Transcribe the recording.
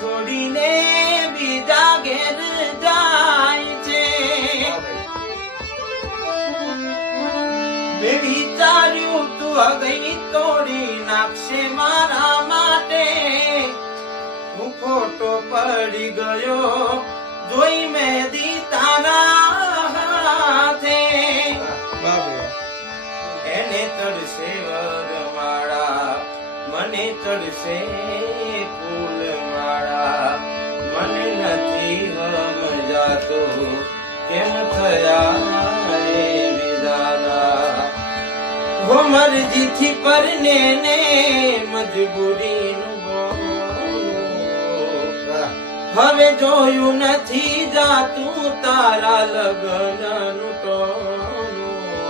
છોડીને બીજા ઘેર જાય છે. મેં વિચાર્યું તું હગઈ તોડી નાખશે મારા માટે. હું ખોટો પડી ગયો જોઈ મહેંદી તારા હાથે. એને ચડશે વરમાળા, મને ચડશે ફૂલમાળા. મને નથી સમજાતો કેમ થયા એ વિધાતા. હો મરજીથી પરને ને મજબૂરીનું બોલું. હવે જોયું નથી જાતું તારા લગ્નનું ટોળું.